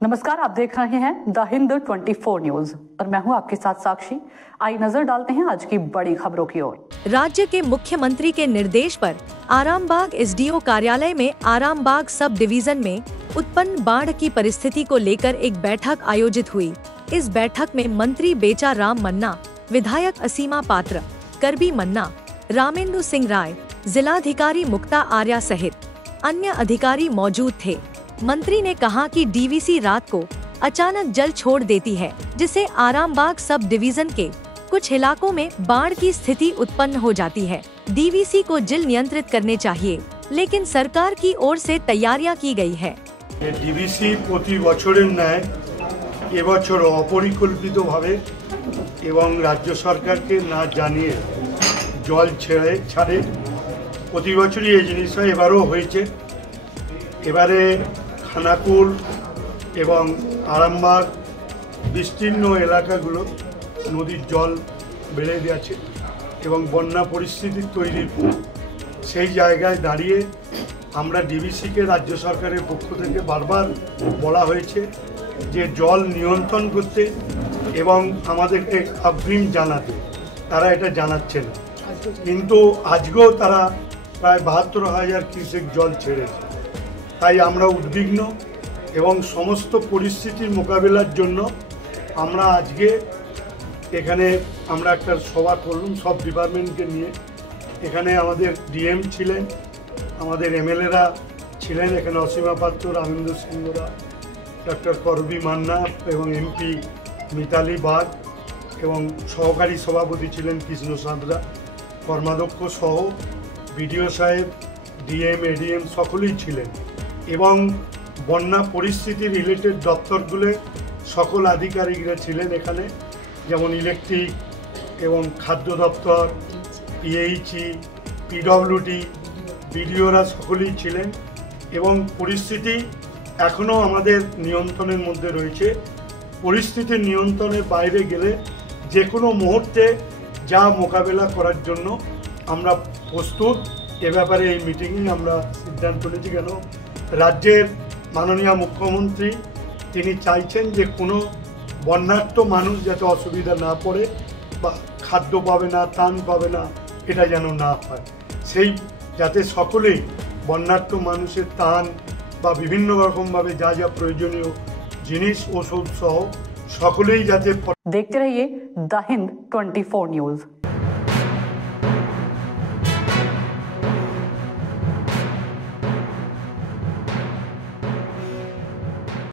नमस्कार, आप देख रहे हैं द हिंद 24 न्यूज और मैं हूं आपके साथ साक्षी। आई नजर डालते हैं आज की बड़ी खबरों की ओर। राज्य के मुख्यमंत्री के निर्देश पर आरामबाग एसडीओ कार्यालय में आरामबाग सब डिवीजन में उत्पन्न बाढ़ की परिस्थिति को लेकर एक बैठक आयोजित हुई। इस बैठक में मंत्री बेचा राम मन्ना, विधायक असीमा पात्र, करबी मन्ना, रामेंद्र सिंह राय, जिलाधिकारी मुक्ता आर्या सहित अन्य अधिकारी मौजूद थे। मंत्री ने कहा कि डीवीसी रात को अचानक जल छोड़ देती है, जिससे आरामबाग सब डिवीजन के कुछ इलाकों में बाढ़ की स्थिति उत्पन्न हो जाती है। डीवीसी को जल नियंत्रित करने चाहिए, लेकिन सरकार की ओर से तैयारियां की गई है। डीवीसी प्रति बछरेर न्याय এবছর অপরিকল্পিতভাবে এবং রাজ্য সরকারকে না জানিয়ে জল ছাড়ে প্রতি বছরই এই জিনিসটা এবারও হয়েছে। এবারে খানাকুল এবং আরামবাগ বিস্তীর্ণ এলাকাগুলো নদীর জল বেড়ে গেছে এবং বন্যা পরিস্থিতি তৈরির সেই জায়গায় দাঁড়িয়ে আমরা ডিভিসিকে রাজ্য সরকারের পক্ষ থেকে বারবার বলা হয়েছে যে জল নিয়ন্ত্রণ করতে এবং আমাদেরকে অগ্রিম জানাতে। তারা এটা জানাচ্ছে না, কিন্তু আজকেও তারা প্রায় ৭২,০০০ কিউসেক জল ছেড়েছে। তাই আমরা উদ্বিগ্ন এবং সমস্ত পরিস্থিতির মোকাবিলার জন্য আমরা আজকে এখানে আমরা একটা সভা করলাম সব ডিপার্টমেন্টকে নিয়ে। এখানে আমাদের ডিএম ছিলেন, আমাদের এমএলএরা ছিলেন, এখানে অসীমা পাত্র, রামেন্দ্র সিংহ রায়, ডক্টর করবি মান্না এবং এমপি মিতালি বাগ এবং সহকারী সভাপতি ছিলেন কৃষ্ণ সাঁতরা, কর্মাধ্যক্ষ সহ বিডিও সাহেব, ডিএম, এডিএম সকলেই ছিলেন এবং বন্যা পরিস্থিতি রিলেটেড দপ্তরগুলো সকল আধিকারিকরা ছিলেন এখানে, যেমন ইলেকট্রিক এবং খাদ্য দপ্তর, পিএইচই, পিডব্লিউডি, বিডিওরা সকলেই ছিলেন এবং পরিস্থিতি এখনও আমাদের নিয়ন্ত্রণের মধ্যে রয়েছে। পরিস্থিতি নিয়ন্ত্রণের বাইরে গেলে যে কোনো মুহূর্তে যা মোকাবেলা করার জন্য আমরা প্রস্তুত। এ ব্যাপারে এই মিটিংয়ে আমরা সিদ্ধান্ত নিয়েছি, কেন রাজ্যের মাননীয় মুখ্যমন্ত্রী তিনি চাইছেন যে কোনো বন্যার্ত মানুষ যাতে অসুবিধা না পড়ে বা খাদ্য পাবে না, ত্রাণ পাবে না, এটা যেন না হয়, সেই যাতে সকলেই বন্যার্ত মানুষের ত্রাণ বা বিভিন্ন রকমভাবে যা যা প্রয়োজনীয় জিনিস ওষুধ সহ সকলেই যাতে। देखते रहिए द हिंद 24 न्यूज।